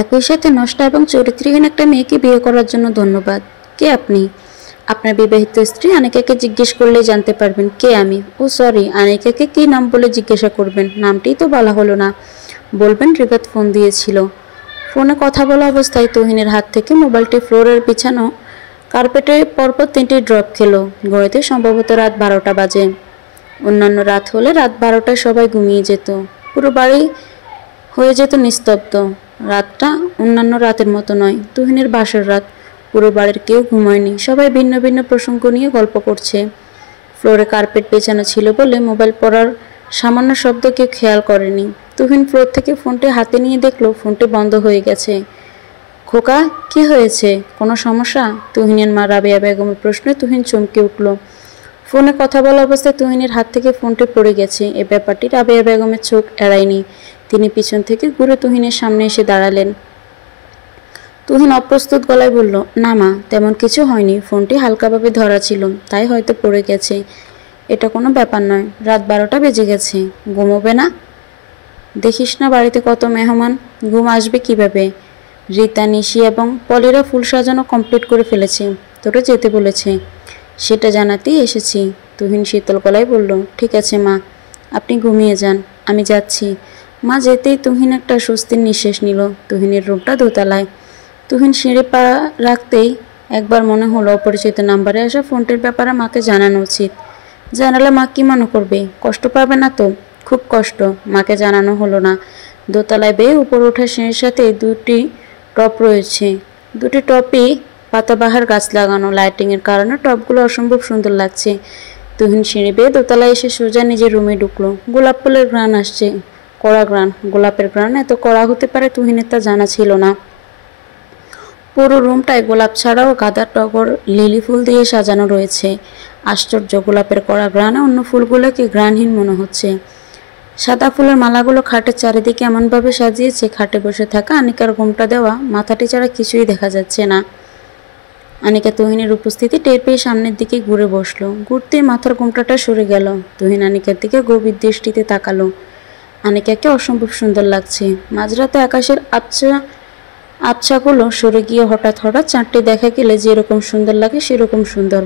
একই সাথে নষ্ট এবং চরিত্রহীন একটা মেয়েকে বিয়ে করার জন্য ধন্যবাদ। কে আপনি? আপনার বিবাহিত স্ত্রী আনিকাকে জিজ্ঞেস করলেই জানতে পারবেন কে আমি। ও সরি, আনিকাকে কি নাম বলে জিজ্ঞাসা করবেন? নামটিই তো বলা হলো না। বলবেন রিবাত ফোন দিয়েছিল। ফোনে কথা বলা অবস্থায় তুহিনের হাত থেকে মোবাইলটি ফ্লোরের বিছানো কার্পেটে পরপর 3টি ড্রপ খেলো। ঘড়িতে সম্ভবত রাত 12টা বাজে। অন্যান্য রাত হলে রাত 12টায় সবাই ঘুমিয়ে যেত। পুরো বাড়ি হয়ে যেত নিস্তব্ধ। রাতটা অন্যান্য রাতের মতো নয়, তুহিনের বাসর রাত। পুরো বাড়ির কেউ ঘুমায়নি, সবাই ভিন্ন ভিন্ন প্রসঙ্গ নিয়ে গল্প করছে। ফ্লোরে কার্পেট পেছানো ছিল বলে মোবাইল পড়ার সামান্য শব্দ কেউ খেয়াল করেনি। তুহিন ফ্লোর থেকে ফোনটি হাতে নিয়ে দেখলো ফোনটি বন্ধ হয়ে গেছে। খোকা, কি হয়েছে? কোনো সমস্যা? তুহিনের মা রাবেয়া বেগমের প্রশ্নে তুহিন চমকে উঠল। ফোনে কথা বলা অবস্থায় তুহিনের হাত থেকে ফোনটি পড়ে গেছে, এ ব্যাপারটি রাবেয়া বেগমের চোখ এড়ায়নি। তিনি পিছন থেকে ঘুরে তুহিনের সামনে এসে দাঁড়ালেন। তুহিন অপ্রস্তুত গলায় বলল, না মা, তেমন কিছু হয়নি, ফোনটি হালকাভাবে ধরা ছিল, তাই হয়তো পড়ে গেছে। এটা কোনো ব্যাপার নয়, রাত 12টা বেজে গেছে। ঘুমোবে না? দেখিস না বাড়িতে কত মেহমান, ঘুম আসবে কিভাবে? রীতা, নিশি এবং পলিরা ফুল সাজানো কমপ্লিট করে ফেলেছে, তোরা যেতে বলেছে, সেটা জানাতেই এসেছি। তুহিন শীতল গলায় বলল, ঠিক আছে মা, আপনি ঘুমিয়ে যান, আমি যাচ্ছি। মা যেতেই তুহিন একটা স্বস্তির নিঃশ্বাস নিল। তুহিনের রুমটা দোতলায়। তুহিন সিঁড়ি পা রাখতেই একবার মনে হলো অপরিচিত নাম্বারে আসা ফোনটির ব্যাপারে মাকে জানানো উচিত। জানালে মা কি মনে করবে? কষ্ট পাবে না তো? খুব কষ্ট। মাকে জানানো হলো না। দোতলায় বেয়ে উপরে ওঠার সিঁড়ির সাথে 2টি টপ রয়েছে। 2টি টপই পাতাবাহার গাছ লাগানো। লাইটিংয়ের কারণে টপগুলো অসম্ভব সুন্দর লাগছে। তুহিন সিঁড়ি বেয়ে দোতলায় এসে সোজা নিজের রুমে ঢুকলো। গোলাপ ফুলের ঘ্রাণ আসছে, কড়া ঘ্রাণ। গোলাপের ঘ্রাণ এত কড়া হতে পারে তুহিনের তা জানা ছিল না। পুরো রুমটায় গোলাপ ছাড়াও গাঁদা, টগর, লিলি ফুল দিয়ে সাজানো রয়েছে। আশ্চর্য, গোলাপের কড়া ঘ্রাণে অন্য ফুলগুলোকে ঘ্রাণহীন মনে হচ্ছে। সাদা ফুলের মালাগুলো খাটের চারিদিকে এমনভাবে সাজিয়েছে, খাটে বসে থাকা আনিকার ঘোমটা দেওয়া মাথাটি ছাড়া কিছুই দেখা যাচ্ছে না। আনিকা তুহিনের উপস্থিতি টের পেয়ে সামনের দিকে ঘুরে বসলো। ঘুরতেই মাথার ঘোমটাটা সরে গেল। তুহিন আনিকার দিকে গভীর দৃষ্টিতে তাকালো। আনিকাকে অসম্ভব সুন্দর লাগছে। মাঝরাতে আকাশের আবছাগুলো সরে গিয়ে হঠাৎ হঠাৎ চাঁদটি দেখা গেলে যেরকম সুন্দর লাগে সেরকম সুন্দর।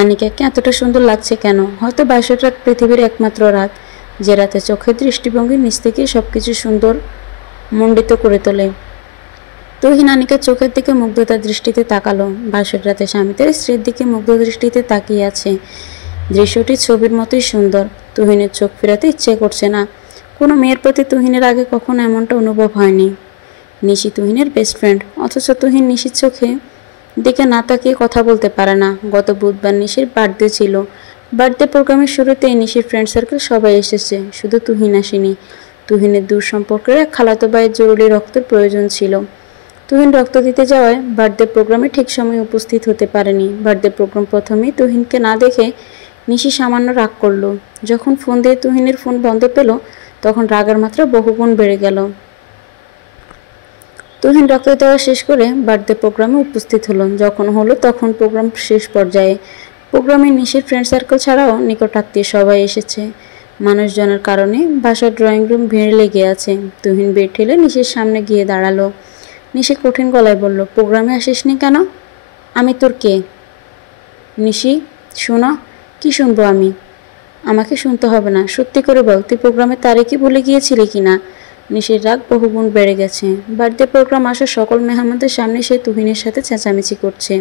আনিকাকে এতটা সুন্দর লাগছে কেন? হয়তো 22 রাত পৃথিবীর একমাত্র রাত, যে রাতে চোখের দৃষ্টিভঙ্গি নিজ থেকেই সবকিছু সুন্দর মণ্ডিত করে তোলে। তুহিন আনিকার চোখের দিকে মুগ্ধতার দৃষ্টিতে তাকালো। 22 রাতে স্বামী তার স্ত্রীর দিকে মুগ্ধ দৃষ্টিতে তাকিয়ে আছে। দৃশ্যটি ছবির মতোই সুন্দর। তুহিনের চোখ ফেরাতে ইচ্ছে করছে না। কোনো মেয়ের প্রতি তুহিনের আগে কখনো এমনটা অনুভব হয়নি। নিশি তুহিনের বেস্ট ফ্রেন্ড, অথচ তুহিন নিশির চোখে দিকে না তাকিয়ে কথা বলতে পারে না। গত বুধবার নিশির বার্থডে ছিল। বার্থডে প্রোগ্রামের শুরুতেই নিশির ফ্রেন্ড সার্কেল সবাই এসেছে, শুধু তুহিন আসেনি। তুহিনের দূর সম্পর্কের এক খালাতো ভাইয়ের জরুরি রক্তের প্রয়োজন ছিল। তুহিন রক্ত দিতে যাওয়ায় বার্থডে প্রোগ্রামে ঠিক সময়ে উপস্থিত হতে পারেনি। বার্থডে প্রোগ্রাম প্রথমেই তুহিনকে না দেখে নিশি সামান্য রাগ করলো। যখন ফোন দিয়ে তুহিনের ফোন বন্ধ পেল, তখন রাগের মাত্রা বহুগুণ বেড়ে গেল। তুহিন রক্ত দেওয়া শেষ করে বার্থডে প্রোগ্রামে উপস্থিত হলো। যখন হলো তখন প্রোগ্রাম শেষ পর্যায়ে। প্রোগ্রামে নিশির ফ্রেন্ড সার্কেল ছাড়াও নিকট আত্মীয় সবাই এসেছে। মানুষজনের কারণে বাসার ড্রয়িং রুম ভিড় লেগে আছে। তুহিন বেড ঠেলে নিশির সামনে গিয়ে দাঁড়ালো। নিশি কঠিন গলায় বলল, প্রোগ্রামে আসিসনি কেন? আমি তোর কে? নিশি, শোনো। কি শুনবো আমি? আমাকে শুনতে হবে না, সত্যি করে বল, তুই প্রোগ্রামের তারিখই ভুলে গিয়েছিলি কিনা? নিশির রাগ বহুগুণ বেড়ে গেছে। বার্থডে প্রোগ্রাম আসা সকল মেহমানদের সামনে সে তুহিনের সাথে চেঁচামেচি করছে।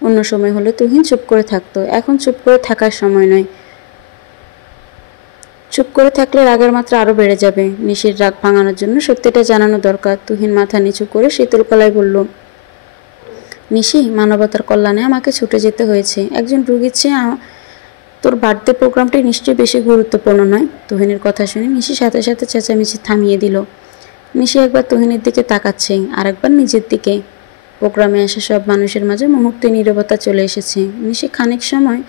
অন্য সময় হলে তুহিন চুপ করে থাকতো, এখন চুপ করে থাকার সময় নয়। চুপ করে থাকলে রাগের মাত্রা আরো বেড়ে যাবে। নিশির রাগ ভাঙানোর জন্য সত্যিটা জানানো দরকার। তুহিন মাথা নিচু করে শীতল গলায় বলল, নিশি, মানবতার কল্যাণে আমাকে ছুটে যেতে হয়েছে। একজন রোগীর চেয়ে তোর বার্থডে প্রোগ্রামটি নিশ্চয়ই বেশি গুরুত্বপূর্ণ নয়। তুহিনের কথা শুনে নিশি সাথে সাথে চেঁচামেচি থামিয়ে দিল। নিশি একবার তুহিনের দিকে তাকাচ্ছে, আর একবার নিজের দিকে। প্রোগ্রামে আসা সব মানুষের মাঝে মুহূর্তে নীরবতা চলে এসেছে। নিশি খানিক সময়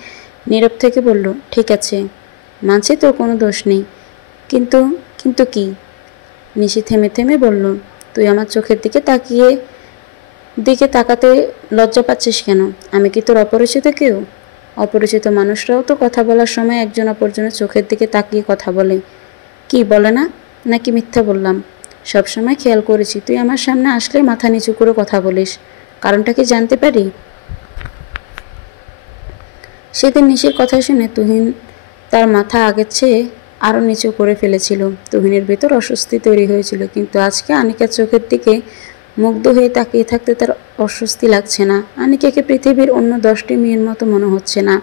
নীরব থেকে বলল, ঠিক আছে, মানছি তোর কোনো দোষ নেই, কিন্তু কিন্তু কি? নিশি থেমে থেমে বলল, তুই আমার চোখের দিকে তাকাতে লজ্জা পাচ্ছিস কেন? আমি কি তোর অপরিচিত কেউ? অপরিচিত মানুষরাও তো কথা বলার সময় একজন অপরজনের চোখের দিকে তাকিয়ে কথা বলে। কি বলে না? নাকি মিথ্যা বললাম? সবসময় খেয়াল করেছি তুই আমার সামনে আসলে মাথা নিচু করে কথা বলিস, কারণটা কি জানতে পারি? সেদিন নিশির কথা শুনে তুহিন তার মাথা আগের চেয়ে আরও নিচু করে ফেলেছিল। তুহিনের ভেতর অস্বস্তি তৈরি হয়েছিল, কিন্তু আজকে আনিকার চোখের দিকে মুগ্ধ হয়ে তাকিয়ে থাকতে তার অস্বস্তি লাগছে না। আনিকাকে পৃথিবীর অন্য 10টি মেয়ের মতো মনে হচ্ছে না।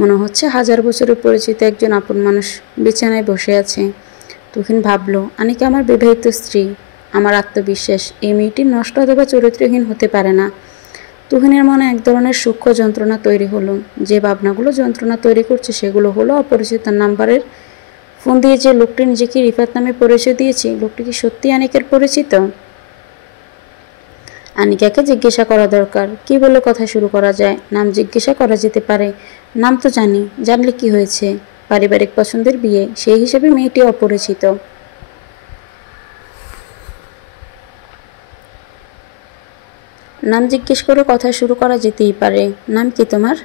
মনে হচ্ছে হাজার বছরের পরিচিত একজন আপন মানুষ বিছানায় বসে আছে। তুহিন ভাবল, আনিকা আমার বিবাহিত স্ত্রী, আমার আত্মবিশ্বাস। এই মেয়েটি নষ্ট অথবা চরিত্রহীন হতে পারে না। তুহিনের মনে এক ধরনের সূক্ষ্ম যন্ত্রণা তৈরি হলো। যে ভাবনাগুলো যন্ত্রণা তৈরি করছে সেগুলো হলো, অপরিচিত নাম্বারের ফোন দিয়ে যে লোকটি নিজেকে রিফাত নামে পরিচয় দিয়েছে, লোকটি কি সত্যি আনিকার পরিচিত? আনিকাকে জিজ্ঞাসা করা দরকার। কি বলে কথা শুরু করা যায়? নাম জিজ্ঞাসা করা যেতে পারে। নাম তো জানি, জানলে কি হয়েছে? পারিবারিক পছন্দের বিয়ে, সেই হিসেবে মেয়েটি অপরিচিত। নাম জিজ্ঞেস করে কথা শুরু করা যেতেই পারে। নাম কি তোমার?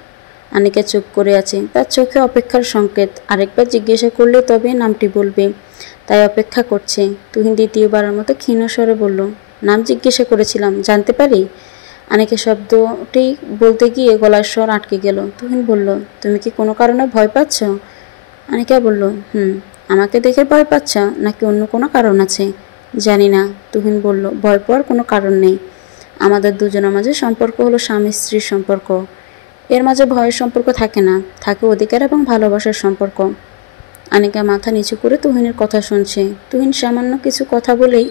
আনিকা চুপ করে আছে, তার চোখে অপেক্ষার সংকেত। আরেকবার জিজ্ঞাসা করলে তবে নামটি বলবে, তাই অপেক্ষা করছে। তুহিন দ্বিতীয়বারের মতো ক্ষীণ স্বরে বলল, নাম জিজ্ঞাসা করেছিলাম, জানতে পারি? আনিকা শব্দটি বলতে গিয়ে গলার স্বর আটকে গেল। তুহিন বলল, তুমি কি কোনো কারণে ভয় পাচ্ছ? আনিকা বলল, আমাকে দেখে ভয় পাচ্ছ নাকি অন্য কোনো কারণ আছে? জানি না। তুহিন বলল, ভয় পাওয়ার কোনো কারণ নেই। আমাদের দুজনের মাঝে সম্পর্ক হলো স্বামী স্ত্রীর সম্পর্ক। এর মাঝে ভয়ের সম্পর্ক থাকে না, থাকে অধিকার এবং ভালোবাসার সম্পর্ক। আনিকা মাথা নিচু করে তুহিনের কথা শুনছে। তুহিন সামান্য কিছু কথা বলেই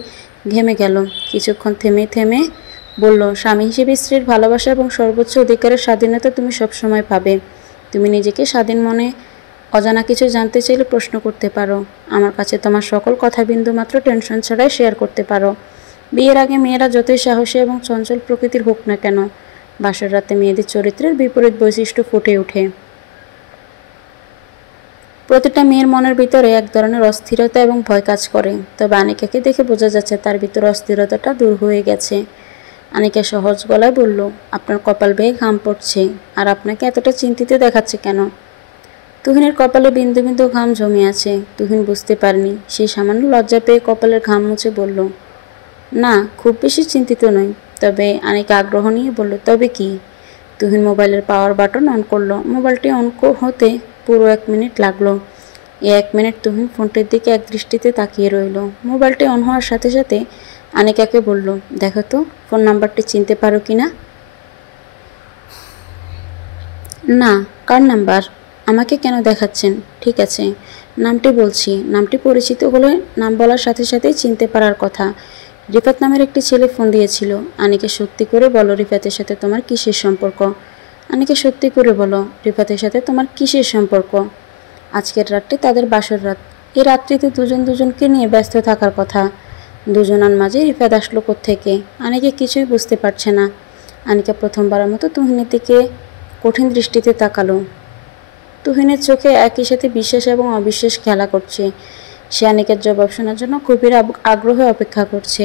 ঘেমে গেল। কিছুক্ষণ থেমে থেমে বলল, স্বামী হিসেবে স্ত্রীর ভালোবাসা এবং সর্বোচ্চ অধিকারের স্বাধীনতা তুমি সবসময় পাবে। তুমি নিজেকে স্বাধীন মনে অজানা কিছু জানতে চাইলে প্রশ্ন করতে পারো। আমার কাছে তোমার সকল কথা বিন্দুমাত্র টেনশন ছাড়াই শেয়ার করতে পারো। বিয়ের আগে মেয়েরা যতই সাহসী এবং চঞ্চল প্রকৃতির হোক না কেন, বাসর রাতে মেয়েদের চরিত্রের বিপরীত বৈশিষ্ট্য ফুটে ওঠে। প্রতিটা মেয়ের মনের ভিতরে এক ধরনের অস্থিরতা এবং ভয় কাজ করে। তবে আনিকাকে দেখে বোঝা যাচ্ছে তার ভিতর অস্থিরতাটা দূর হয়ে গেছে। আনিকা সহজ গলায় বলল, আপনার কপাল বেয়ে ঘাম পড়ছে, আর আপনাকে এতটা চিন্তিত দেখাচ্ছে কেন? তুহিনের কপালে বিন্দু বিন্দু ঘাম জমে আছে। তুহিন বুঝতে পারেনি। সে সামান্য লজ্জা পেয়ে কপালের ঘাম মুছে বলল, না, খুব বেশি চিন্তিত নই। তবে আনিকা আগ্রহ নিয়ে বলল, তবে কি? তুহিন মোবাইলের পাওয়ার বাটন অন করলো। মোবাইলটি অন হতে পুরো 1 মিনিট লাগলো। এই 1 মিনিট তুহিন ফোনটির দিকে এক দৃষ্টিতে তাকিয়ে রইল। মোবাইলটি অন হওয়ার সাথে সাথে আনিকাকে বলল, দেখো তো ফোন নাম্বারটি চিনতে পারো কি না? না। কার নাম্বার? আমাকে কেন দেখাচ্ছেন? ঠিক আছে, নামটি বলছি। নামটি পরিচিত হলে নাম বলার সাথে সাথেই চিনতে পারার কথা। রিফাত নামের একটি ছেলে ফোন দিয়েছিল। আনিকা, সত্যি করে বলো রিফাতের সাথে তোমার কিসের সম্পর্ক? আনিকা, সত্যি করে বলো রিফাতের সাথে তোমার কিসের সম্পর্ক? আজকের রাতটি তাদের বাসর রাত। এই রাত্রিতে দুজন দুজনকে নিয়ে ব্যস্ত থাকার কথা। দুজনার মাঝে রিফাত আসলো কোত্থেকে? আনিকা কিছুই বুঝতে পারছে না। আনিকা প্রথমবারের মতো তুহিনের দিকে কঠিন দৃষ্টিতে তাকালো। তুহিনের চোখে একই সাথে বিশ্বাস এবং অবিশ্বাস খেলা করছে। সে আনিকার জবাব শোনার জন্য গভীর আগ্রহে অপেক্ষা করছে।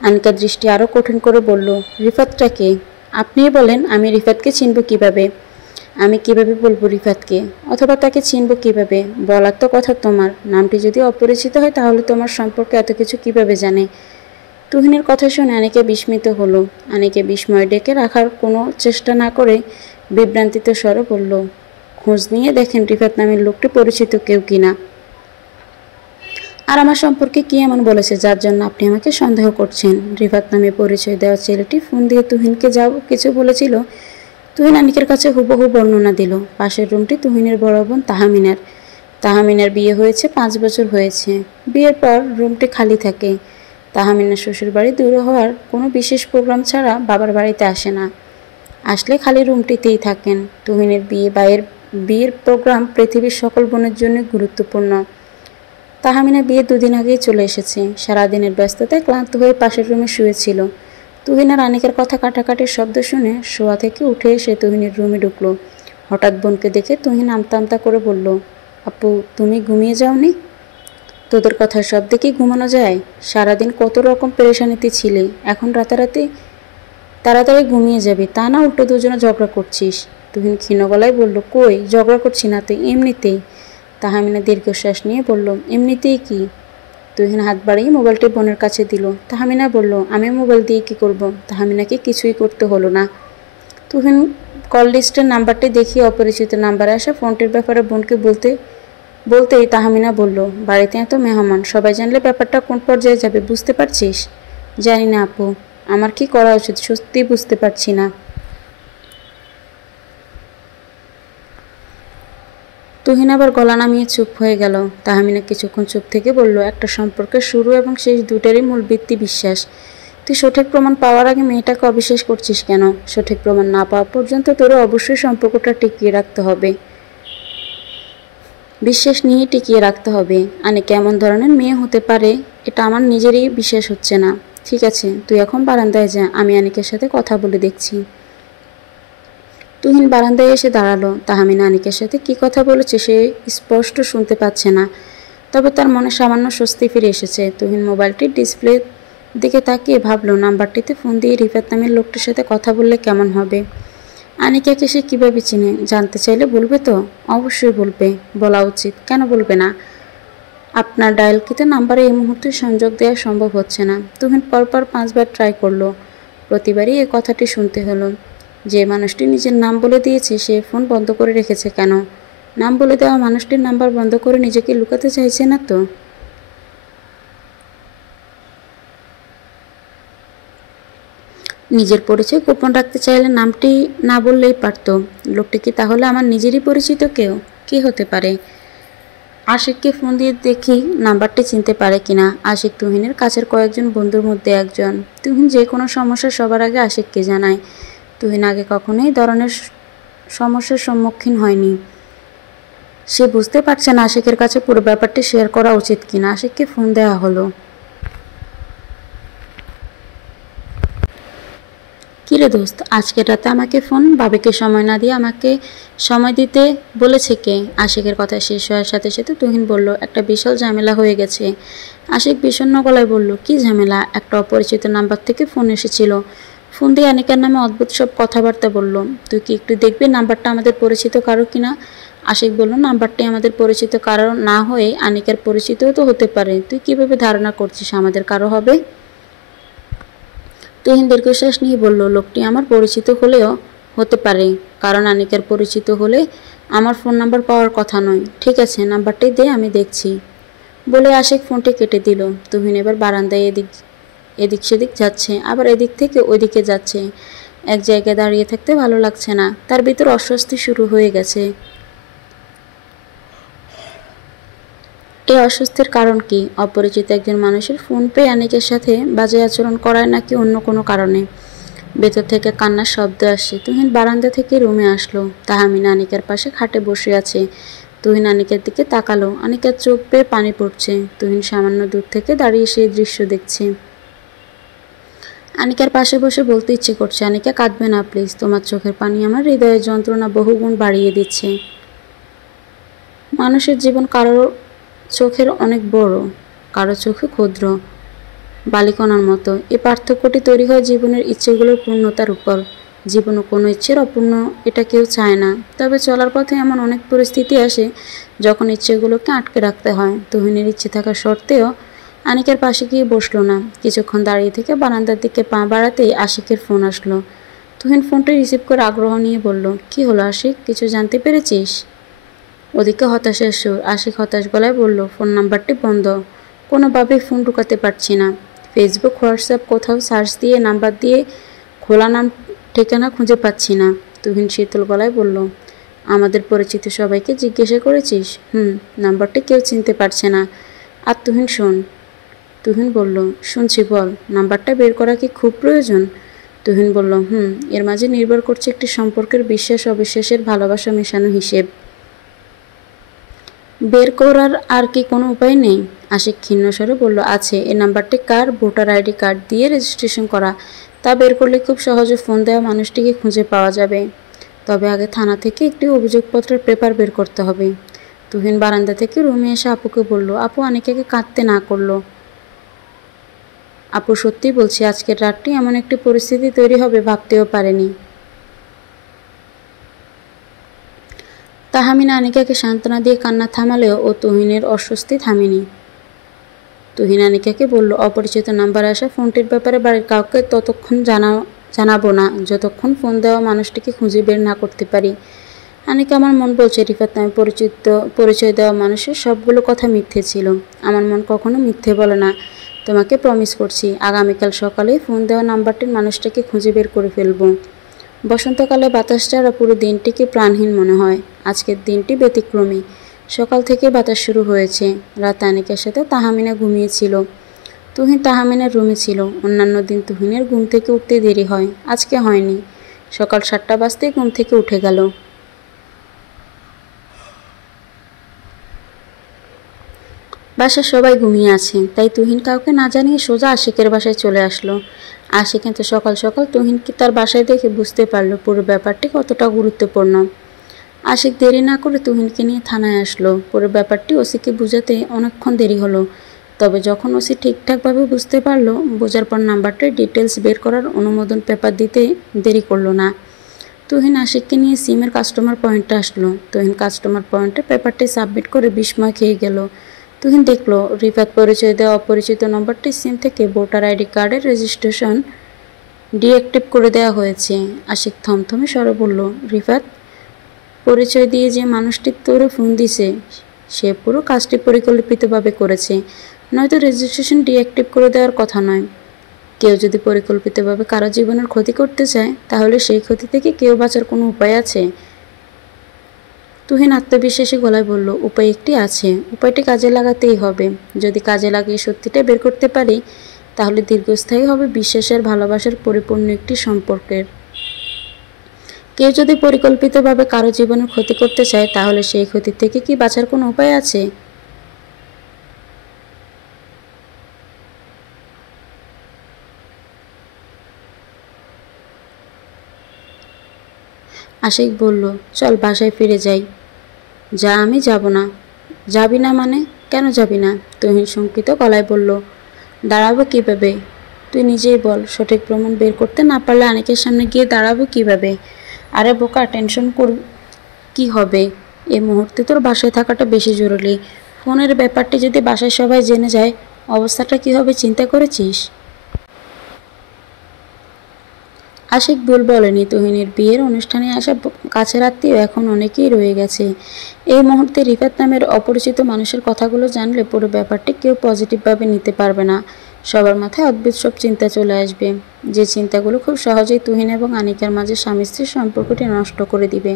আনিকার দৃষ্টি আরও কঠিন করে বলল, রিফাতটা কে? আপনিই বলেন, আমি রিফাতকে চিনব কিভাবে? আমি কিভাবে বলবো রিফাতকে? অথবা তাকে চিনব কিভাবে? বলার তো কথা তোমার। নামটি যদি অপরিচিত হয় তাহলে তোমার সম্পর্কে এত কিছু কিভাবে জানে? তুহিনের কথা শুনে আনিকা বিস্মিত হলো। আনিকা বিস্ময় ডেকে রাখার কোনো চেষ্টা না করে বিভ্রান্তিত স্বরে বলল, খোঁজ নিয়ে দেখেন রিফাত নামের লোকটি পরিচিত কেউ কিনা। আর আমার সম্পর্কে কি এমন বলেছে যার জন্য আপনি আমাকে সন্দেহ করছেন? রিফাত নামে পরিচয় দেওয়া ছেলেটি ফোন দিয়ে তুহিনকে যাও কিছু বলেছিল। তুহিন আনিকার কাছে হুবহু বর্ণনা দিল। পাশের রুমটি তুহিনের বড় বোন তাহমিনার। তাহমিনার বিয়ে হয়েছে 5 বছর হয়েছে। বিয়ের পর রুমটি খালি থাকে। তাহমিনার শ্বশুরবাড়ি দূরে হওয়ার কোনো বিশেষ প্রোগ্রাম ছাড়া বাবার বাড়িতে আসে না। আসলে খালি রুমটিতেই থাকেন। তুহিনের বিয়ের প্রোগ্রাম পৃথিবীর সকল বোনের জন্য গুরুত্বপূর্ণ। তাহমিনা বিয়ে 2 দিন আগেই চলে এসেছে। সারাদিনের ব্যস্ততায় ক্লান্ত হয়ে পাশের রুমে শুয়েছিল। তুহিন আর আনিকার কথা কাটাকাটির শব্দ শুনে শোয়া থেকে উঠে এসে তুহিনের রুমে ঢুকলো। হঠাৎ বোনকে দেখে তুহিন আমতা আমতা করে বলল, আপু, তুমি ঘুমিয়ে যাওনি? তোদের কথার শব্দে কি ঘুমানো যায়? সারাদিন কত রকম পেরেশানিতে ছিলে, এখন রাতারাতি তাড়াতাড়ি ঘুমিয়ে যাবি, তা না উল্টো দুজনে ঝগড়া করছিস। তুহিন ক্ষীণ গলায় বলল, কই ঝগড়া করছি না তো, এমনিতেই। তাহমিনা দীর্ঘশ্বাস নিয়ে বলল, এমনিতেই কি? তুহিন হাত বাড়িয়ে মোবাইলটি বোনের কাছে দিল। তাহমিনা বলল, আমি মোবাইল দিয়ে কি করব? তাহমিনাকে কিছুই করতে হলো না। তুহিন কল লিস্টের নাম্বারটি দেখিয়ে অপরিচিত নাম্বারে আসা ফোনটির ব্যাপারে বোনকে বলতেই তাহমিনা বলল, বাড়িতে এত মেহমান, সবাই জানলে ব্যাপারটা কোন পর্যায়ে যাবে বুঝতে পারছিস? জানি না আপু, আমার কি করা উচিত সত্যিই বুঝতে পারছি না। তুহিন আবার গলা নামিয়ে চুপ হয়ে গেল। তাহমিনা কিছুক্ষণ চুপ থেকে বলল, একটা সম্পর্কের শুরু এবং শেষ দুটারই মূল ভিত্তি বিশ্বাস। তুই সঠিক প্রমাণ পাওয়ার আগে মেয়েটাকে অবিশ্বাস করছিস কেন? সঠিক প্রমাণ না পাওয়া পর্যন্ত তোরও অবশ্যই সম্পর্কটা টিকিয়ে রাখতে হবে। বিশ্বাস নিয়ে টিকিয়ে রাখতে হবে। আনিকা এমন ধরনের মেয়ে হতে পারে এটা আমার নিজেরই বিশ্বাস হচ্ছে না। ঠিক আছে, তুই এখন বারান্দায় যা, আমি আনিকার সাথে কথা বলে দেখছি। তুহিন বারান্দায় এসে দাঁড়ালো। তাহমিনা আনিকার সাথে কি কথা বলেছে সে স্পষ্ট শুনতে পাচ্ছে না, তবে তার মনে সামান্য স্বস্তি ফিরে এসেছে। তুহিন মোবাইলটির ডিসপ্লে দিকে তাকিয়ে ভাবল, নাম্বারটিতে ফোন দিয়ে রিফাত নামের লোকটির সাথে কথা বললে কেমন হবে। আনিকাকে সে কীভাবে চিনে? জানতে চাইলে বলবে তো? অবশ্যই বলবে, বলা উচিত। কেন বলবে না? আপনার ডায়ালকৃত নাম্বারে এই মুহূর্তে সংযোগ দেওয়া সম্ভব হচ্ছে না। তুহিন পরপর 5 বার ট্রাই করলো। প্রতিবারই এই কথাটি শুনতে হলো, যে মানুষটি নিজের নাম বলে দিয়েছে সে ফোন বন্ধ করে রেখেছে কেন? নাম বলে দেওয়া মানুষটির নাম্বার বন্ধ করে নিজেকে লুকাতে চাইছে না তো? নিজের পরিচয় গোপন রাখতে চাইলে নামটি না বললেই পারত। লোকটি কি তাহলে আমার নিজেরই পরিচিত কেউ? কি হতে পারে? আশিককে ফোন দিয়ে দেখি নাম্বারটি চিনতে পারে কিনা। আশিক তুহিনের কাছের কয়েকজন বন্ধুর মধ্যে একজন। তুহিন যে কোনো সমস্যা সবার আগে আশিককে জানায়। তুহিন আগে কখনোই ধরনের সমস্যার সম্মুখীন হয়নি। সে বুঝতে পারছে না আশিকের কাছে পুরো ব্যাপারটি শেয়ার করা উচিত কিনা। আশিককে ফোন দেওয়া হলো। কিরে দোস্ত, আজকের রাতে আমাকে ফোন? ভাবিকে সময় না দিয়ে আমাকে সময় দিতে বলেছে কে? আশিকের কথা শেষ হওয়ার সাথে সাথে তুহিন বলল, একটা বিশাল ঝামেলা হয়ে গেছে। আশিক বিষণ্ণ গলায় বলল, কি ঝামেলা? একটা অপরিচিত নাম্বার থেকে ফোন এসেছিল। ফোন দিয়ে আনিকার নামে অদ্ভুত সব কথাবার্তা বলল। তুই কি একটু দেখবি নাম্বারটা আমাদের পরিচিত কারো কিনা? আশিক বলল, নাম্বারটি আমাদের পরিচিত কারো না হয়ে আনিকার পরিচিতও তো হতে পারে। তুই কিভাবে ধারণা করছিস আমাদের কারো হবে? তুহিন দীর্ঘশ্বাস নিয়ে বলল, লোকটি আমার পরিচিত হলেও হতে পারে, কারণ আনিকার পরিচিত হলে আমার ফোন নাম্বার পাওয়ার কথা নয়। ঠিক আছে, নাম্বারটি দে, আমি দেখছি। বলে আশিক ফোনটি কেটে দিল। তুহিন এবার বারান্দায় এদিক সেদিক যাচ্ছে, আবার এদিক থেকে ওইদিকে যাচ্ছে। এক জায়গায় দাঁড়িয়ে থাকতে ভালো লাগছে না। তার ভিতর অস্বস্তি শুরু হয়ে গেছে। এই অস্বস্তির কারণ কি? অপরিচিত একজন মানুষের ফোন পেয়ে আনিকের সাথে বাজে আচরণ করায় নাকি অন্য কোনো কারণে? ভেতর থেকে কান্নার শব্দ আসছে। তুহিন বারান্দা থেকে রুমে আসলো। তাহমিনা আনিকার পাশে খাটে বসে আছে। তুহিন আনিকার দিকে তাকালো। আনিকার চোখ বেয়ে পানি পড়ছে। তুহিন সামান্য দূর থেকে দাঁড়িয়ে সেই দৃশ্য দেখছে। আনিকার পাশে বসে বলতে ইচ্ছে করছে, আনিকা কাঁদবে না প্লিজ, তোমার চোখের পানি আমার হৃদয়ের যন্ত্রণা বহুগুণ বাড়িয়ে দিচ্ছে। মানুষের জীবন কারো চোখের অনেক বড়, কারো চোখে ক্ষুদ্র, বালিকণার মতো। এই পার্থক্যটি তৈরি হয় জীবনের ইচ্ছেগুলোর পূর্ণতার উপর। জীবনও কোনো ইচ্ছের অপূর্ণ, এটা কেউ চায় না। তবে চলার পথে এমন অনেক পরিস্থিতি আসে যখন ইচ্ছেগুলোকে আটকে রাখতে হয়। তুহিনের ইচ্ছে থাকা সত্ত্বেও আনিকার পাশে গিয়ে বসলো না। কিছুক্ষণ দাঁড়িয়ে থেকে বারান্দার দিকে পা বাড়াতেই আশিকের ফোন আসলো। তুহিন ফোনটি রিসিভ করে আগ্রহ নিয়ে বলল, কি হলো আশিক, কিছু জানতে পেরেছিস? ওদিকে হতাশার সুর। আশিক হতাশ গলায় বলল, ফোন নাম্বারটি বন্ধ, কোনোভাবেই ফোন ঢুকাতে পারছি না। ফেসবুক, হোয়াটসঅ্যাপ কোথাও সার্চ দিয়ে নাম্বার দিয়ে খোলা নাম ঠিকানা খুঁজে পাচ্ছি না। তুহিন শীতল গলায় বলল, আমাদের পরিচিত সবাইকে জিজ্ঞাসা করেছিস? নাম্বারটি কেউ চিনতে পারছে না। আর তুহিন শোন। তুহিন বলল, শুনছি, বল। নাম্বারটা বের করা কি খুব প্রয়োজন? তুহিন বলল, এর মাঝে নির্ভর করছে একটি সম্পর্কের বিশ্বাস অবিশ্বাসের ভালোবাসা মেশানো হিসেব। বের করার আর কি কোনো উপায় নেই? আশিক ক্ষীণ স্বরে বলল, আছে। এই নাম্বারটি কার? ভোটার আইডি কার্ড দিয়ে রেজিস্ট্রেশন করা। তা বের করলে খুব সহজে ফোন দেওয়া মানুষটিকে খুঁজে পাওয়া যাবে। তবে আগে থানা থেকে একটি অভিযোগপত্রের পেপার বের করতে হবে। তুহিন বারান্দা থেকে রুমে এসে আপুকে বলল, আপু আনিকাকে কাঁদতে না করলো। আপু সত্যি বলছি, আজকের রাতটি এমন একটি পরিস্থিতি তৈরি হবে ভাবতেও পারেনি। তাহমিনা আনিকাকে সান্ত্বনা দিয়ে কান্না থামালেও ও তুহিনের অস্বস্তি থামেনি। তুহিন আনিকাকে বলল, অপরিচিত নাম্বারে আসা ফোনটির ব্যাপারে বাড়ির কাউকে ততক্ষণ জানাবো না যতক্ষণ ফোন দেওয়া মানুষটিকে খুঁজে বের না করতে পারি। আনিকা, আমার মন বলছে রিফাত নামে পরিচয় দেওয়া মানুষের সবগুলো কথা মিথ্যে ছিল। আমার মন কখনো মিথ্যে বলে না। তোমাকে প্রমিস করছি, আগামীকাল সকালে ফোন দেওয়া নাম্বারটির মানুষটাকে খুঁজে বের করে ফেলব। বসন্তকালে বাতাস ছাড়া পুরো দিনটিকে প্রাণহীন মনে হয়। আজকের দিনটি ব্যতিক্রমী। সকাল থেকে বাতাস শুরু হয়েছে। রাত আনিকার সাথে তাহমিনা ঘুমিয়েছিল। তুহিন তাহমিনার রুমে ছিল। অন্যান্য দিন তুহিনের ঘুম থেকে উঠতে দেরি হয়, আজকে হয়নি। সকাল 7টা বাজতেই ঘুম থেকে উঠে গেল। বাসার সবাই ঘুমিয়ে আছে, তাই তুহিন কাউকে না জানিয়ে সোজা আশিকের বাসায় চলে আসলো। আশিক কিন্তু সকাল সকাল তুহিনকে তার বাসায় দেখে বুঝতে পারলো পুরো ব্যাপারটি কতটা গুরুত্বপূর্ণ। আশিক দেরি না করে তুহিনকে নিয়ে থানায় আসলো। পুরো ব্যাপারটি ওসিকে বুঝাতে অনেকক্ষণ দেরি হলো। তবে যখন ওসি ঠিকঠাকভাবে বুঝতে পারলো, বোঝার পর নাম্বারটির ডিটেলস বের করার অনুমোদন পেপার দিতে দেরি করলো না। তুহিন আশিককে নিয়ে সিমের কাস্টমার পয়েন্টে আসলো। তুহিন কাস্টমার পয়েন্টে পেপারটি সাবমিট করে বিস্ময় খেয়ে গেল। তুহিন দেখলো রিফাত পরিচয় দেওয়া অপরিচিত নম্বরটি সিম থেকে ভোটার আইডি কার্ডের রেজিস্ট্রেশন ডিঅ্যাক্টিভ করে দেওয়া হয়েছে। আশিক থমথমে স্বরে বলল, রিফাত পরিচয় দিয়ে যে মানুষটি তোরে ফোন দিছে সে পুরো কাজটি পরিকল্পিতভাবে করেছে, নয়তো রেজিস্ট্রেশন ডিঅ্যাক্টিভ করে দেওয়ার কথা নয়। কেউ যদি পরিকল্পিতভাবে কারো জীবনের ক্ষতি করতে চায়, তাহলে সেই ক্ষতি থেকে কেউ বাঁচার কোনো উপায় আছে? তুহিন আত্মবিশ্বাসী গলায় বলল, উপায় একটি আছে, উপায়টি কাজে লাগাতেই হবে। যদি কাজে লাগিয়ে সত্যিটা বের করতে পারি, তাহলে দীর্ঘস্থায়ী হবে বিশ্বাসের ভালোবাসার পরিপূর্ণ একটি সম্পর্কের। কেউ যদি পরিকল্পিতভাবে কারো জীবনের ক্ষতি করতে চায়, তাহলে সেই ক্ষতি থেকে কি বাঁচার কোনো উপায় আছে? আশিক বলল, চল বাসায় ফিরে যাই। যা, আমি যাব না। যাবি না মানে? কেন যাবি না? তুহিন শঙ্কিত গলায় বলল, দাঁড়াবো কিভাবে? তুই নিজেই বল। সঠিক প্রমাণ বের করতে না পারলে আনিকের সামনে গিয়ে দাঁড়াবো কিভাবে? আরে বোকা, টেনশন কি হবে? এই মুহূর্তে তোর বাসায় থাকাটা বেশি জরুরি। ফোনের ব্যাপারটি যদি বাসায় সবাই জেনে যায়, অবস্থাটা কি হবে চিন্তা করেছিস? আশিক ভুল বলেনি। তুহিনের বিয়ের অনুষ্ঠানে আসা কাছের আত্মীয় এখন অনেকেই রয়ে গেছে। এই মুহূর্তে রিফাত নামের অপরিচিত মানুষের কথাগুলো জানলে পুরো ব্যাপারটি কেউ পজিটিভভাবে নিতে পারবে না। সবার মাথায় অদ্ভুত সব চিন্তা চলে আসবে, যে চিন্তাগুলো খুব সহজেই তুহিন এবং আনিকার মাঝে স্বামী স্ত্রীর সম্পর্কটি নষ্ট করে দিবে।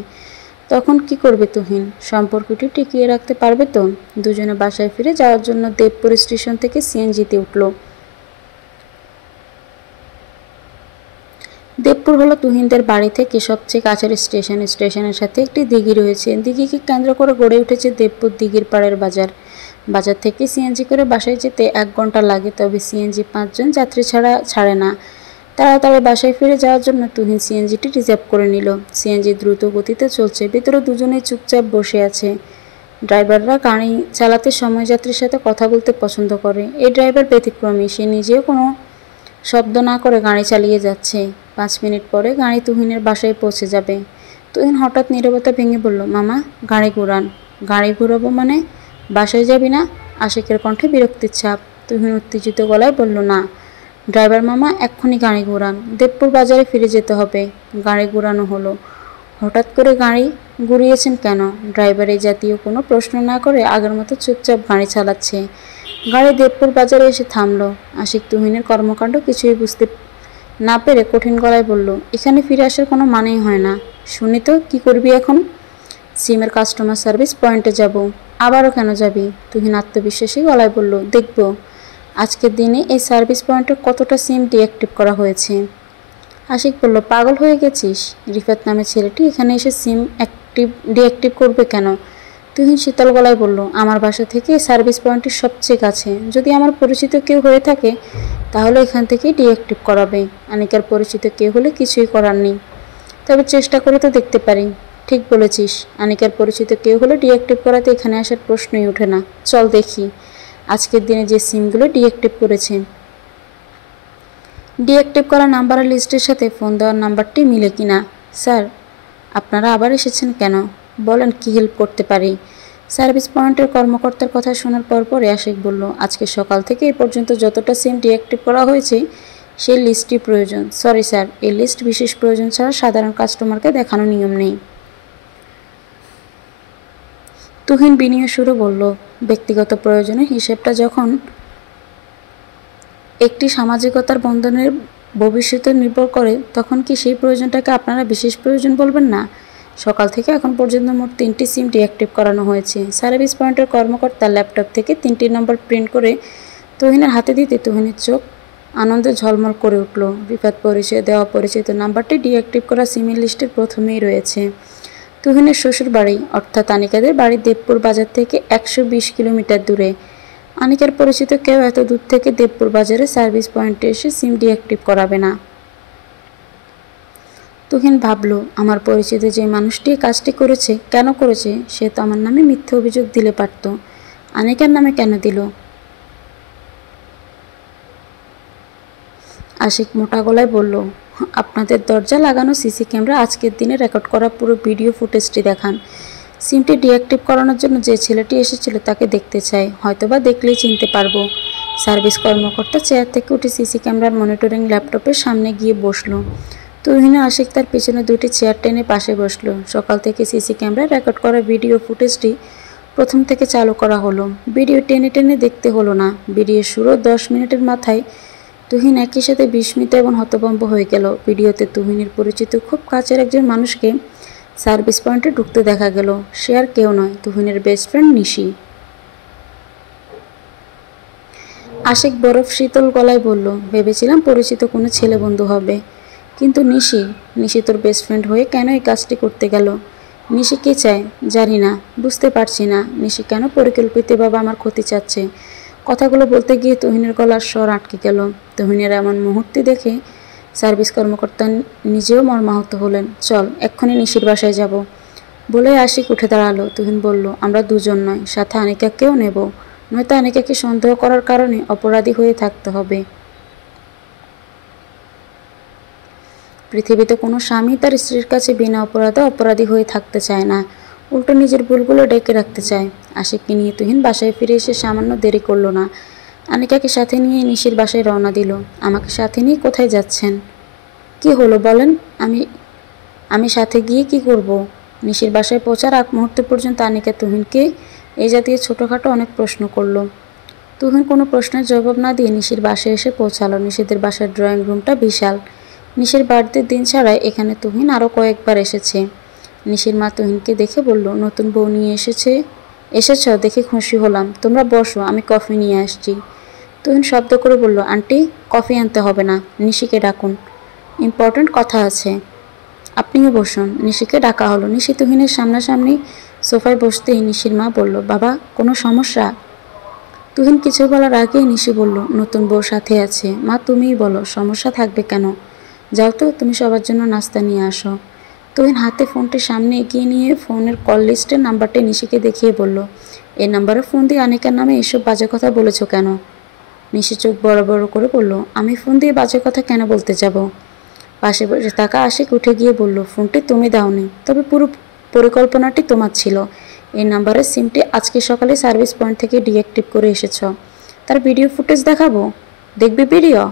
তখন কি করবে তুহিন? সম্পর্কটি টিকিয়ে রাখতে পারবে তো? দুজনে বাসায় ফিরে যাওয়ার জন্য দেবপুর স্টেশন থেকে সিএনজিতে উঠল। দেবপুর হলো তুহিনদের বাড়ি থেকে সবচেয়ে কাছের স্টেশন। স্টেশনের সাথে একটি দিঘি রয়েছে। দিঘিকে কেন্দ্র করে গড়ে উঠেছে দেবপুর দিঘির পাড়ের বাজার। বাজার থেকে সিএনজি করে বাসায় যেতে 1 ঘন্টা লাগে, তবে সিএনজি 5 জন যাত্রী ছাড়া ছাড়ে না। তাড়াতাড়ি বাসায় ফিরে যাওয়ার জন্য তুহিন সিএনজিটি রিজার্ভ করে নিল। সিএনজি দ্রুত গতিতে চলছে। ভিতরে দুজনেই চুপচাপ বসে আছে। ড্রাইভাররা গাড়ি চালাতে সময় যাত্রীর সাথে কথা বলতে পছন্দ করে। এই ড্রাইভার ব্যতিক্রমী। সে নিজেও কোনো শব্দ না করে গাড়ি চালিয়ে যাচ্ছে। 5 মিনিট পরে গাড়ি তুহিনের বাসায় পৌঁছে যাবে। তুহিন হঠাৎ নীরবতা ভেঙে বলল, মামা গাড়ি ঘোরান। গাড়ি ঘোরাবো মানে? বাসায় যাবি না? আশিকের কণ্ঠে বিরক্তির ছাপ। তুহিন উত্তেজিত গলায় বলল, না ড্রাইভার মামা, এক্ষুনি গাড়ি ঘোরান। দেবপুর বাজারে ফিরে যেতে হবে। গাড়ি ঘোরানো হলো। হঠাৎ করে গাড়ি ঘুরিয়েছেন কেন? ড্রাইভার এই জাতীয় কোনো প্রশ্ন না করে আগের মতো চুপচাপ গাড়ি চালাচ্ছে। গাড়ি দেবপুর বাজারে এসে থামলো। আশিক তুহিনের কর্মকাণ্ড কিছুই বুঝতে না পেরে কঠিন গলায় বলল, এখানে ফিরে আসার কোনো মানেই হয় না। শুনি তো, কি করবি এখন? সিমের কাস্টমার সার্ভিস পয়েন্টে যাব। আবারও কেন যাবি? তুহিন আত্মবিশ্বাসী গলায় বলল, দেখব আজকের দিনে এই সার্ভিস পয়েন্টে কতটা সিম ডিঅ্যাক্টিভ করা হয়েছে। আশিক বলল, পাগল হয়ে গেছিস? রিফাত নামে ছেলেটি এখানে এসে সিম ডিঅ্যাক্টিভ করবে কেন? তুহিন শীতল গলায় বলল, আমার বাসা থেকে সার্ভিস পয়েন্টটি সবচেয়ে কাছে। যদি আমার পরিচিত কেউ হয়ে থাকে, তাহলে এখান থেকেই ডিঅ্যাক্টিভ করাবে। আনিকার পরিচিত কেউ হলে কিছুই করার নেই। তবে চেষ্টা করে তো দেখতে পারি। ঠিক বলেছিস, আনিকার পরিচিত কেউ হলে ডিঅ্যাক্টিভ করাতে এখানে আসার প্রশ্নই ওঠে না। চল দেখি আজকের দিনে যে সিমগুলো ডিঅ্যাক্টিভ করেছে। ডিঅ্যাক্টিভ করা নাম্বারের লিস্টের সাথে ফোন দেওয়ার নাম্বারটি মিলে কিনা। স্যার, আপনারা আবার এসেছেন কেন? বলেন, কি হেল্প করতে পারি? সার্ভিস পয়েন্টের কর্মকর্তার কথা শোনার পরপরই আশিক বলল, আজকে সকাল থেকে এ পর্যন্ত যতটা সিম ডিঅ্যাক্টিভ করা হয়েছে সেই লিস্টটি প্রয়োজন। সরি স্যার, এই লিস্ট বিশেষ প্রয়োজন ছাড়া সাধারণ কাস্টমারকে দেখানো নিয়ম নেই। তুহিন বিনীয় সুরে বলল, ব্যক্তিগত প্রয়োজনের হিসেবটা যখন একটি সামাজিকতার বন্ধনের ভবিষ্যতে নির্ভর করে, তখন কি সেই প্রয়োজনটাকে আপনারা বিশেষ প্রয়োজন বলবেন না? সকাল থেকে এখন পর্যন্ত মোট 3টি সিম ডিঅ্যাক্টিভ করানো হয়েছে। সার্ভিস পয়েন্টের কর্মকর্তা ল্যাপটপ থেকে 3টি নম্বর প্রিন্ট করে তুহিনের হাতে দিতে তুহিনের চোখ আনন্দে ঝলমল করে উঠল। বিপদ পরিচয় দেওয়া পরিচিত নাম্বারটি ডিঅ্যাক্টিভ করা সিমের লিস্টের প্রথমেই রয়েছে। তুহিনের শ্বশুর বাড়ি অর্থাৎ আনিকাদের বাড়ি দেবপুর বাজার থেকে 120 কিলোমিটার দূরে। আনিকার পরিচিত কেউ এত দূর থেকে দেবপুর বাজারে সার্ভিস পয়েন্টে এসে সিম ডিঅ্যাক্টিভ করাবে না। তুহিন ভাবল, আমার পরিচিত যে মানুষটি কাজটি করেছে, কেন করেছে? সে তো আমার নামে মিথ্যে অভিযোগ দিলে পারত, আনিকার নামে কেন দিল? আশিক মোটা গলায় বলল, আপনাদের দরজা লাগানো সিসি ক্যামেরা আজকের দিনে রেকর্ড করা পুরো ভিডিও ফুটেজটি দেখান। সিমটি ডিঅ্যাক্টিভ করানোর জন্য যে ছেলেটি এসেছিল তাকে দেখতে চাই, হয়তোবা দেখলেই চিনতে পারবো। সার্ভিস কর্মকর্তা চেয়ার থেকে উঠে সিসি ক্যামেরার মনিটরিং ল্যাপটপের সামনে গিয়ে বসলো। তুহিনা আশিক তার পেছনে 2টি চেয়ার টেনে পাশে বসলো। সকাল থেকে সিসি ক্যামেরায় রেকর্ড করা ভিডিও ফুটেজটি প্রথম থেকে চালু করা হলো। ভিডিও টেনে টেনে দেখতে হলো না। ভিডিও শুরু 10 মিনিটের মাথায় তুহিন একই সাথে বিস্মিত এবং হতভম্ব হয়ে গেল। ভিডিওতে তুহিনের পরিচিত খুব কাছের একজন মানুষকে সার্ভিস পয়েন্টে ঢুকতে দেখা গেল। সে আর কেউ নয়, তুহিনের বেস্ট ফ্রেন্ড নিশি। আশিক বরফ শীতল গলায় বলল, ভেবেছিলাম পরিচিত কোনো ছেলে বন্ধু হবে, কিন্তু নিশি তোর বেস্ট ফ্রেন্ড হয়ে কেন এই কাজটি করতে গেল? নিশি কে চায় জানি না, বুঝতে পারছি না নিশি কেন পরিকল্পিতভাবে আমার ক্ষতি চাচ্ছে। কথাগুলো বলতে গিয়ে তুহিনের গলার স্বর আটকে গেল। তুহিনের এমন মুহূর্তে দেখে সার্ভিস কর্মকর্তা নিজেও মর্মাহত হলেন। চল এক্ষুনি নিশির বাসায় যাব বলে আশিক উঠে দাঁড়ালো। তুহিন বলল, আমরা দুজন নয়, সাথে আনিকাকেও নেব, নয়তো আনিকাকে সন্দেহ করার কারণে অপরাধী হয়ে থাকতে হবে। পৃথিবীতে কোনো স্বামী তার স্ত্রীর কাছে বিনা অপরাধে অপরাধী হয়ে থাকতে চায় না, উল্টো নিজের ভুলগুলো ডেকে রাখতে চায়। আশিককে নিয়ে তুহিন বাসায় ফিরে এসে সামান্য দেরি করলো না। আনিকাকে সাথে নিয়ে নিশির বাসায় রওনা দিল। আমাকে সাথে নিয়ে কোথায় যাচ্ছেন? কি হলো বলেন? আমি সাথে গিয়ে কি করব? নিশির বাসায় পৌঁছার আগ মুহূর্ত পর্যন্ত আনিকা তুহিনকে এই জাতীয় ছোটোখাটো অনেক প্রশ্ন করলো। তুহিন কোনো প্রশ্নের জবাব না দিয়ে নিশির বাসায় এসে পৌঁছালো। নিশিদের বাসার ড্রয়িং রুমটা বিশাল। নিশির বার্থডের দিন ছাড়াই এখানে তুহিন আরও কয়েকবার এসেছে। নিশির মা তুহিনকে দেখে বলল, নতুন বউ নিয়ে এসেছ দেখে খুশি হলাম, তোমরা বসো, আমি কফি নিয়ে আসছি। তুহিন শব্দ করে বলল, আন্টি কফি আনতে হবে না, নিশিকে ডাকুন, ইম্পর্ট্যান্ট কথা আছে। আপনিও বসুন। নিশিকে ডাকা হলো। নিশি তুহিনের সামনাসামনি সোফায় বসতেই নিশির মা বলল, বাবা কোনো সমস্যা? তুহিন কিছু বলার আগেই নিশি বলল, নতুন বউ সাথে আছে, মা তুমিই বলো, সমস্যা থাকবে কেন? যাও তো, তুমি সবার জন্য নাস্তা নিয়ে আসো। তুহিন হাতে ফোনটি সামনে এগিয়ে নিয়ে ফোনের কল লিস্টের নাম্বারটি নিশিকে দেখিয়ে বলল, এই নাম্বারে ফোন দিয়ে আনিকার নামে এসব বাজে কথা বলেছ কেন? নিশি চোখ বড় বড় করে বলল, আমি ফোন দিয়ে বাজে কথা কেন বলতে যাব? পাশে বসে থাকা আশিক উঠে গিয়ে বলল, ফোনটি তুমি দাওনি, তবে পুরো পরিকল্পনাটি তোমার ছিল। এই নাম্বারের সিমটি আজকে সকালে সার্ভিস পয়েন্ট থেকে ডিঅ্যাক্টিভ করে এসেছ। তার ভিডিও ফুটেজ দেখাবো, দেখবে ভিডিও?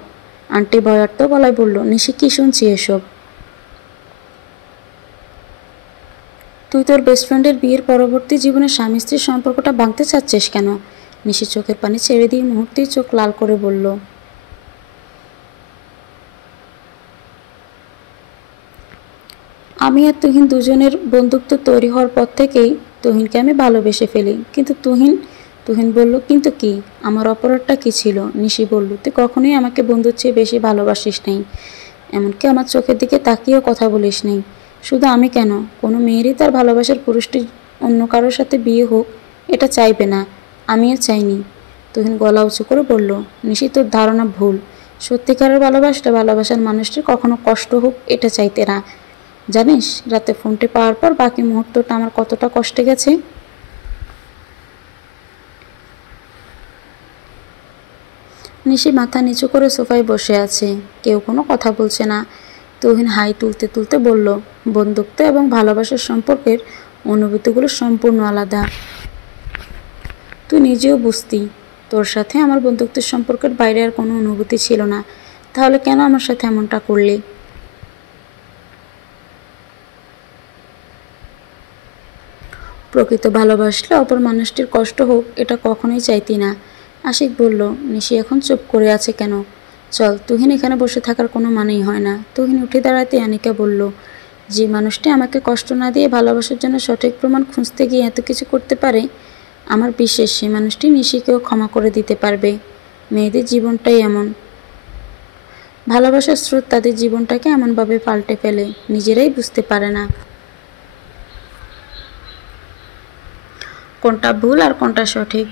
আন্টি ভয়ার্থ গলায় বলল, নিশি কি শুনছি এসব? তুই তোর বেস্ট ফ্রেন্ডের বিয়ের পরবর্তী জীবনে স্বামী স্ত্রীর সম্পর্কটা ভাঙতে চাচ্ছিস কেন? নিশি চোখের পানি ছেড়ে দিয়ে মুহূর্তেই চোখ লাল করে বলল, আমি আর তুহিন দুজনের বন্ধুত্ব তৈরি হওয়ার পর থেকেই তুহিনকে আমি ভালোবেসে ফেলি। কিন্তু তুহিন বলল, কিন্তু কি? আমার অপরাধটা কি ছিল? নিশি বলল, তুই কখনোই আমাকে বন্ধুর চেয়ে বেশি ভালোবাসিস নাই, এমনকি আমার চোখের দিকে তাকিয়েও কথা বলিস নাই। শুধু আমি কেন, কোনো মেয়েরই তার ভালোবাসার পুরুষটি অন্য কারোর সাথে বিয়ে হোক এটা চাইবে না, আমিও চাইনি। তুহিন গলা উঁচু করে বলল, নিশি তোর ধারণা ভুল। সত্যিকারের ভালোবাসার মানুষটির কখনো কষ্ট হোক এটা চাইতে না। জানিস রাতে ফোনটি পাওয়ার পর বাকি মুহূর্তটা আমার কতটা কষ্টে গেছে? নিশি মাথা নিচু করে সোফায় বসে আছে, কেউ কোনো কথা বলছে না। তুহিন হাই তুলতে তুলতে বলল, বন্ধুত্ব এবং ভালোবাসার সম্পর্কের অনুভূতিগুলো সম্পূর্ণ আলাদা। তুই নিজেও বুঝতি তোর সাথে আমার বন্ধুত্বের সম্পর্কের বাইরে আর কোনো অনুভূতি ছিল না, তাহলে কেন আমার সাথে এমনটা করলি? প্রকৃত ভালোবাসলে অপর মানুষটির কষ্ট হোক এটা কখনোই চাইতি না। আশিক বলল, নিশি এখন চুপ করে আছে কেন? চল, তুহিন এখানে বসে থাকার কোনো মানেই হয় না। তুহিন উঠে দাঁড়াতে আনিকা বলল, যে মানুষটি আমাকে কষ্ট না দিয়ে ভালোবাসার জন্য সঠিক প্রমাণ খুঁজতে গিয়ে এত কিছু করতে পারে, আমার বিশ্বাস সে মানুষটি নিশিকেও ক্ষমা করে দিতে পারবে। মেয়েদের জীবনটাই এমন, ভালোবাসার স্রোত তাদের জীবনটাকে এমনভাবে পাল্টে ফেলে, নিজেরাই বুঝতে পারে না কোনটা ভুল আর কোনটা সঠিক।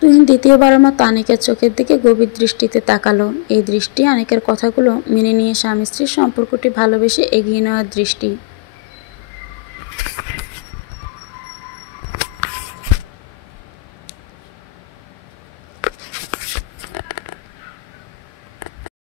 তুহিন দ্বিতীয়বারের মতো আনিকার চোখের দিকে গভীর দৃষ্টিতে তাকালো। এই দৃষ্টি আনিকার কথাগুলো মেনে নিয়ে স্বামী স্ত্রীর সম্পর্কটি ভালোবেসে এগিয়ে নেওয়ার দৃষ্টি।